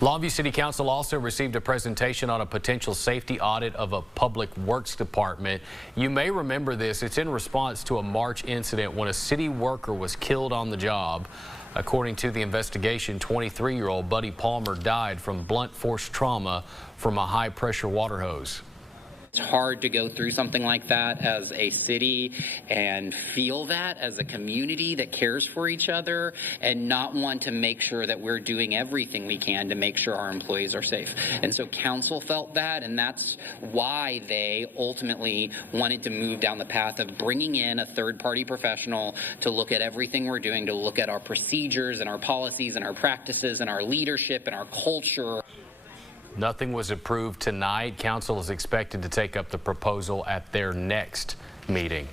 Longview City Council also received a presentation on a potential safety audit of a public works department. You may remember this. It's in response to a March incident when a city worker was killed on the job. According to the investigation, 23-year-old Buddy Palmer died from blunt force trauma from a high-pressure water hose. It's hard to go through something like that as a city and feel that as a community that cares for each other and not want to make sure that we're doing everything we can to make sure our employees are safe. And so council felt that, and that's why they ultimately wanted to move down the path of bringing in a third-party professional to look at everything we're doing, to look at our procedures and our policies and our practices and our leadership and our culture. Nothing was approved tonight. Council is expected to take up the proposal at their next meeting.